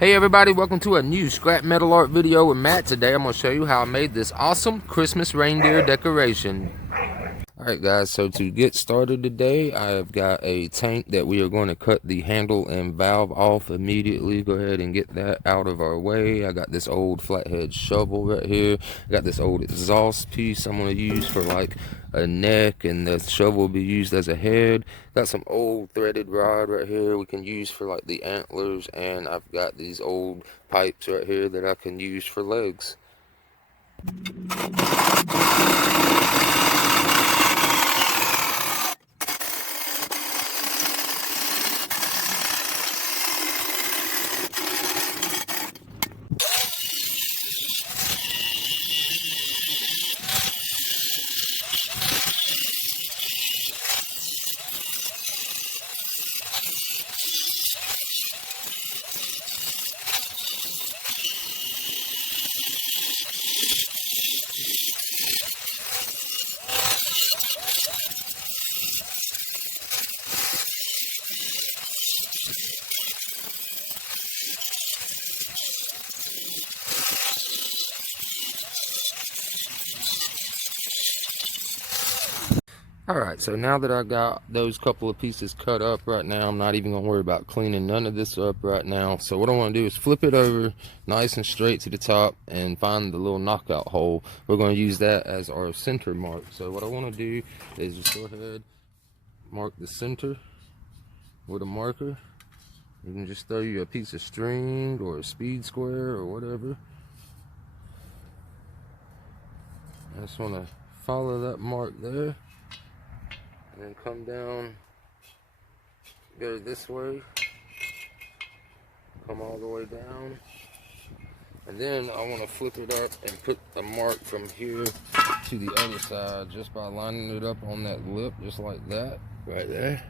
Hey everybody, welcome to a new scrap metal art video with Matt. Today I'm going to show you how I made this awesome Christmas reindeer decoration. Alright guys, so to get started today, I've got a tank that we are going to cut the handle and valve off immediately. Go ahead and get that out of our way. I got this old flathead shovel right here. I got this old exhaust piece I'm going to use for like a neck, and the shovel will be used as a head. Got some old threaded rod right here we can use for like the antlers, and I've got these old pipes right here that I can use for legs. Alright, so now that I got those couple of pieces cut up right now, I'm not even going to worry about cleaning none of this up right now. So what I want to do is flip it over nice and straight to the top and find the little knockout hole. We're going to use that as our center mark. So what I want to do is just go ahead, mark the center with a marker. You can just throw you a piece of string or a speed square or whatever. I just want to follow that mark there. And then come down, go this way, come all the way down, and then I want to flip it up and put the mark from here to the other side just by lining it up on that lip, just like that, right there.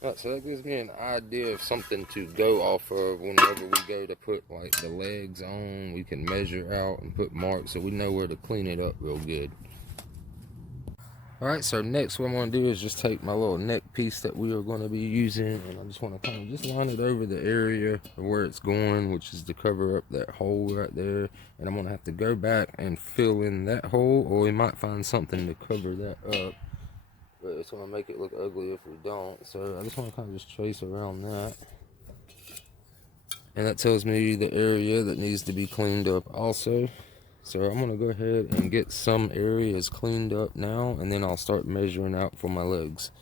Alright, so that gives me an idea of something to go off of whenever we go to put like the legs on. We can measure out and put marks so we know where to clean it up real good. Alright, so next what I'm going to do is just take my little neck piece that we are going to be using, and I just want to kind of just line it over the area where it's going, which is to cover up that hole right there. And I'm going to have to go back and fill in that hole, or we might find something to cover that up. But it's going to make it look ugly if we don't. So I just want to kind of just trace around that. And that tells me the area that needs to be cleaned up also. So I'm going to go ahead and get some areas cleaned up now, and then I'll start measuring out for my legs.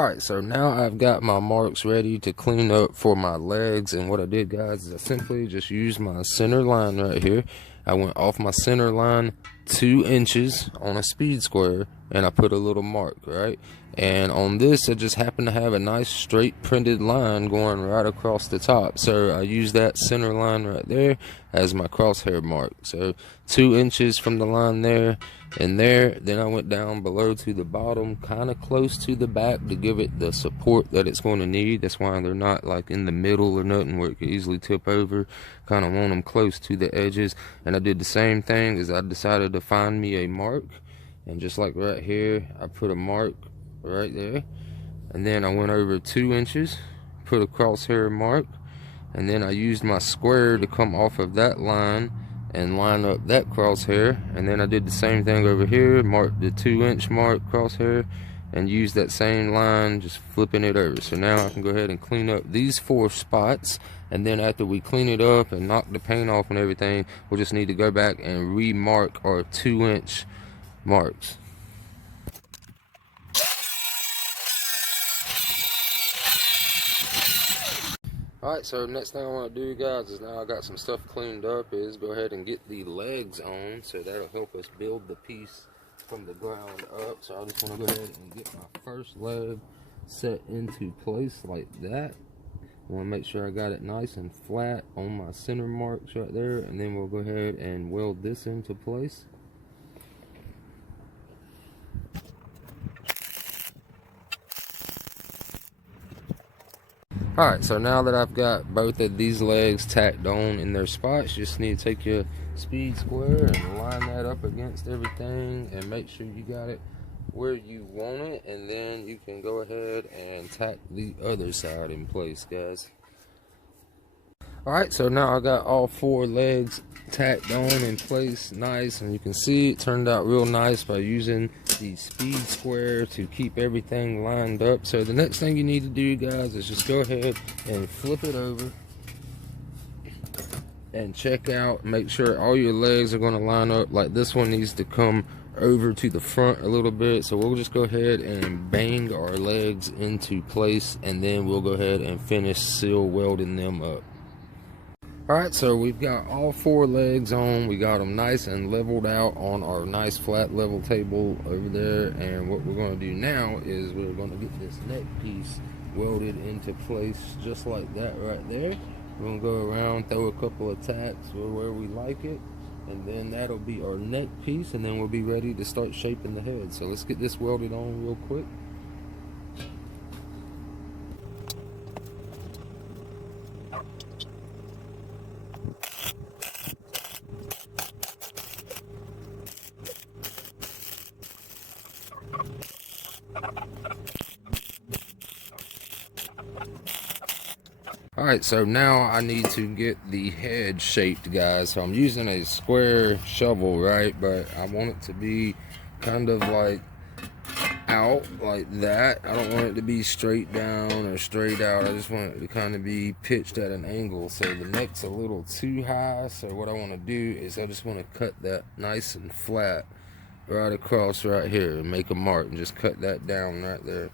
Alright, so now I've got my marks ready to clean up for my legs. And what I did, guys, is I simply just used my center line right here. I went off my center line 2 inches on a speed square, and I put a little mark, right? And on this, I just happened to have a nice straight printed line going right across the top. So I used that center line right there as my crosshair mark. So 2 inches from the line there and there. Then I went down below to the bottom, kind of close to the back, to give it the support that it's going to need. That's why they're not like in the middle or nothing where it could easily tip over. Kind of want them close to the edges. And I did the same thing as I decided to find me a mark. And just like right here, I put a mark right there, and then I went over 2 inches, put a crosshair mark, and then I used my square to come off of that line and line up that crosshair. And then I did the same thing over here, marked the 2-inch mark crosshair, and used that same line, just flipping it over. So now I can go ahead and clean up these 4 spots, and then after we clean it up and knock the paint off and everything, we'll just need to go back and remark our 2-inch marks. Alright, so next thing I want to do, guys, is now I got some stuff cleaned up, is go ahead and get the legs on. So that'll help us build the piece from the ground up. So I just want to go ahead and get my first leg set into place like that. I want to make sure I got it nice and flat on my center marks right there, and then we'll go ahead and weld this into place. Alright, so now that I've got both of these legs tacked on in their spots, you just need to take your speed square and line that up against everything and make sure you got it where you want it, and then you can go ahead and tack the other side in place, guys. Alright, so now I got all 4 legs tacked on in place nice, and you can see it turned out real nice by using the speed square to keep everything lined up. So the next thing you need to do, guys, is just go ahead and flip it over and check out, make sure all your legs are going to line up. Like this one needs to come over to the front a little bit, so we'll just go ahead and bang our legs into place, and then we'll go ahead and finish seal welding them up. Alright, so we've got all 4 legs on. We got them nice and leveled out on our nice flat level table over there. And what we're going to do now is we're going to get this neck piece welded into place just like that right there. We're going to go around, throw a couple of tacks where we like it, and then that'll be our neck piece, and then we'll be ready to start shaping the head. So let's get this welded on real quick. Alright, so now I need to get the head shaped, guys. So I'm using a square shovel, right? But I want it to be kind of like out like that. I don't want it to be straight down or straight out. I just want it to kind of be pitched at an angle. So the neck's a little too high. So what I want to do is I just want to cut that nice and flat right across right here and make a mark and just cut that down right there.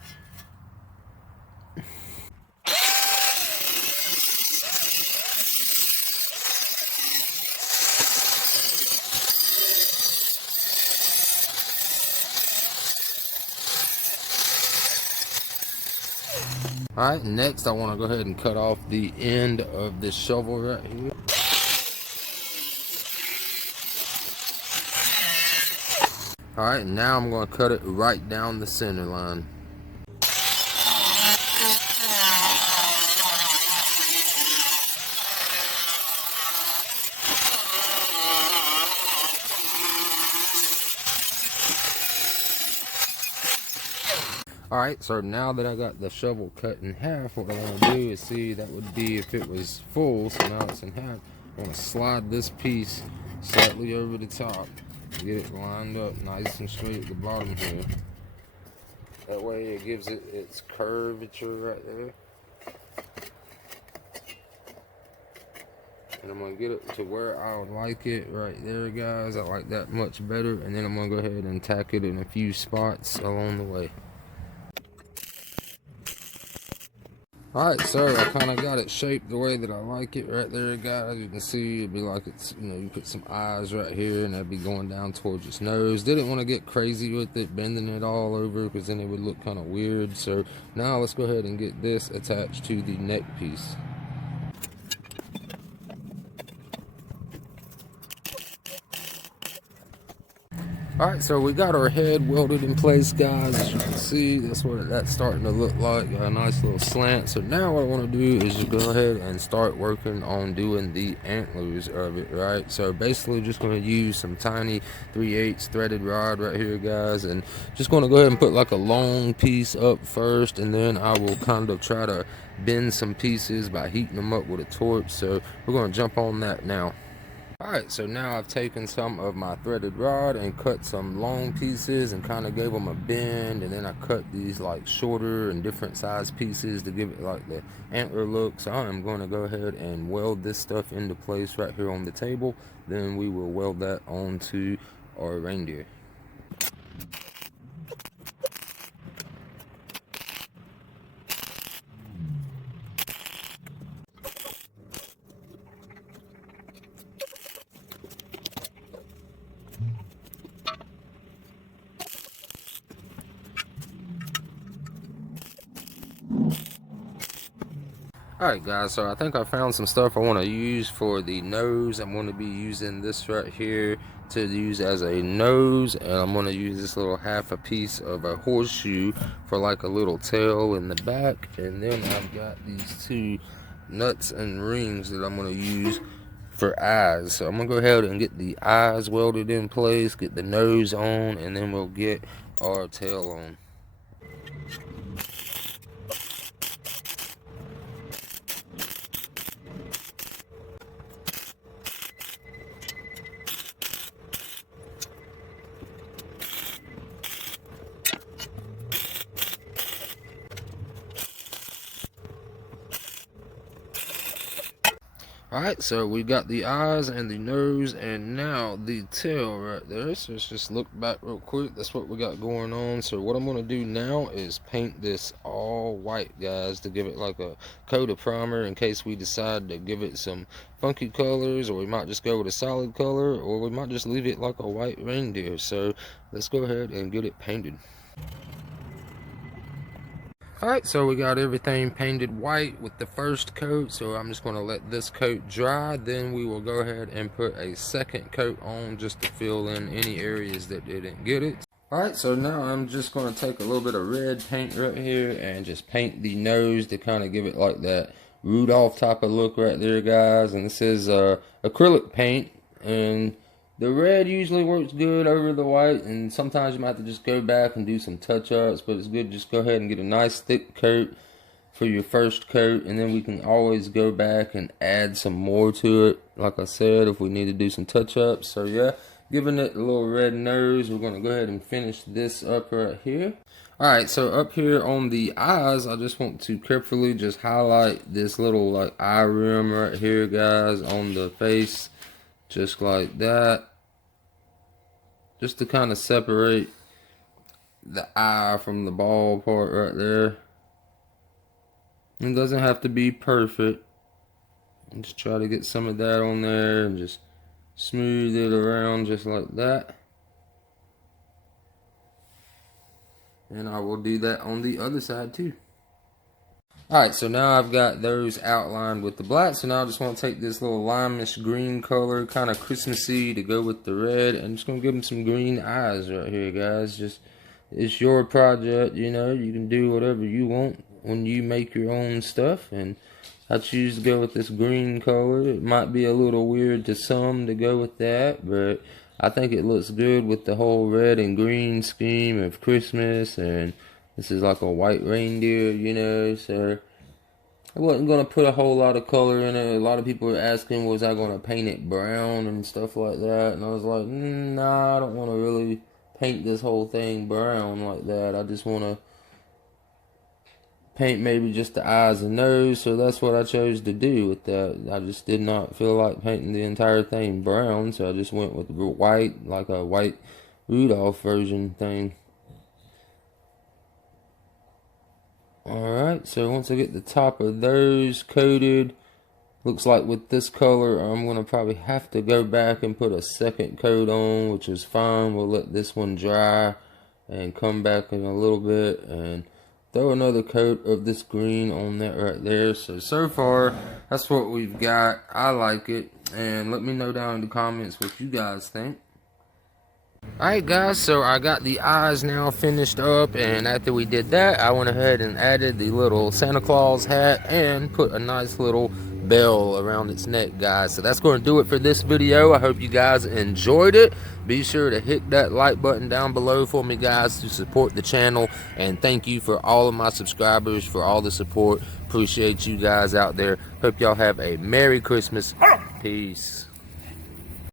Alright, next I want to go ahead and cut off the end of this shovel right here. Alright, now I'm going to cut it right down the center line. Alright, so now that I got the shovel cut in half, what I want to do is see, that would be if it was full, so now it's in half. I want to slide this piece slightly over the top, get it lined up nice and straight at the bottom here. That way it gives it its curvature right there. And I'm going to get it to where I would like it right there, guys. I like that much better. And then I'm going to go ahead and tack it in a few spots along the way. Alright, so I kind of got it shaped the way that I like it right there, guys. You can see it'd be like it's, you know, you put some eyes right here and that'd be going down towards its nose. Didn't want to get crazy with it, bending it all over, because then it would look kind of weird. So now let's go ahead and get this attached to the neck piece. Alright, so we got our head welded in place, guys. As you can see, that's what that's starting to look like. Got a nice little slant. So now what I want to do is just go ahead and start working on doing the antlers of it, right? So basically just going to use some tiny 3/8 threaded rod right here, guys. And just going to go ahead and put like a long piece up first, and then I will kind of try to bend some pieces by heating them up with a torch. So we're going to jump on that now. Alright, so now I've taken some of my threaded rod and cut some long pieces and kind of gave them a bend, and then I cut these like shorter and different size pieces to give it like the antler look. So I'm going to go ahead and weld this stuff into place right here on the table. Then we will weld that onto our reindeer. Alright guys, so I think I found some stuff I want to use for the nose. I'm going to be using this right here to use as a nose, and I'm going to use this little half a piece of a horseshoe for like a little tail in the back. And then I've got these two nuts and rings that I'm going to use for eyes. So I'm going to go ahead and get the eyes welded in place, get the nose on, and then we'll get our tail on. Alright, so we got the eyes and the nose and now the tail right there. So let's just look back real quick. That's what we got going on. So what I'm going to do now is paint this all white, guys, to give it like a coat of primer in case we decide to give it some funky colors, or we might just go with a solid color, or we might just leave it like a white reindeer. So let's go ahead and get it painted. Alright, so we got everything painted white with the first coat, so I'm just going to let this coat dry. Then we will go ahead and put a second coat on just to fill in any areas that didn't get it. Alright, so now I'm just going to take a little bit of red paint right here and just paint the nose to kind of give it like that Rudolph type of look right there, guys. And this is acrylic paint, and the red usually works good over the white, and sometimes you might have to just go back and do some touch-ups, but it's good to just go ahead and get a nice thick coat for your first coat, and then we can always go back and add some more to it, like I said, if we need to do some touch-ups. So yeah, giving it a little red nose, we're going to go ahead and finish this up right here. Alright, so up here on the eyes, I just want to carefully just highlight this little like eye rim right here, guys, on the face, just like that. Just to kind of separate the eye from the ball part right there. It doesn't have to be perfect. Just try to get some of that on there and just smooth it around just like that. And I will do that on the other side too. Alright, so now I've got those outlined with the black. So now I just want to take this little limeish green color, kind of Christmassy, to go with the red. I'm just going to give them some green eyes right here, guys. Just, it's your project, you know. You can do whatever you want when you make your own stuff. And I choose to go with this green color. It might be a little weird to some to go with that, but I think it looks good with the whole red and green scheme of Christmas. And this is like a white reindeer, you know, so I wasn't going to put a whole lot of color in it. A lot of people were asking, was I going to paint it brown and stuff like that? And I was like, nah, I don't want to really paint this whole thing brown like that. I just want to paint maybe just the eyes and nose, so that's what I chose to do with that. I just did not feel like painting the entire thing brown, so I just went with white, like a white Rudolph version thing. Alright, so once I get the top of those coated, looks like with this color I'm going to probably have to go back and put a second coat on, which is fine. We'll let this one dry and come back in a little bit and throw another coat of this green on that right there. So far, that's what we've got. I like it, and let me know down in the comments what you guys think. Alright guys, so I got the eyes now finished up, and after we did that, I went ahead and added the little Santa Claus hat and put a nice little bell around its neck, guys. So that's going to do it for this video. I hope you guys enjoyed it. Be sure to hit that like button down below for me, guys, to support the channel, and thank you for all of my subscribers for all the support. Appreciate you guys out there. Hope y'all have a Merry Christmas. Peace.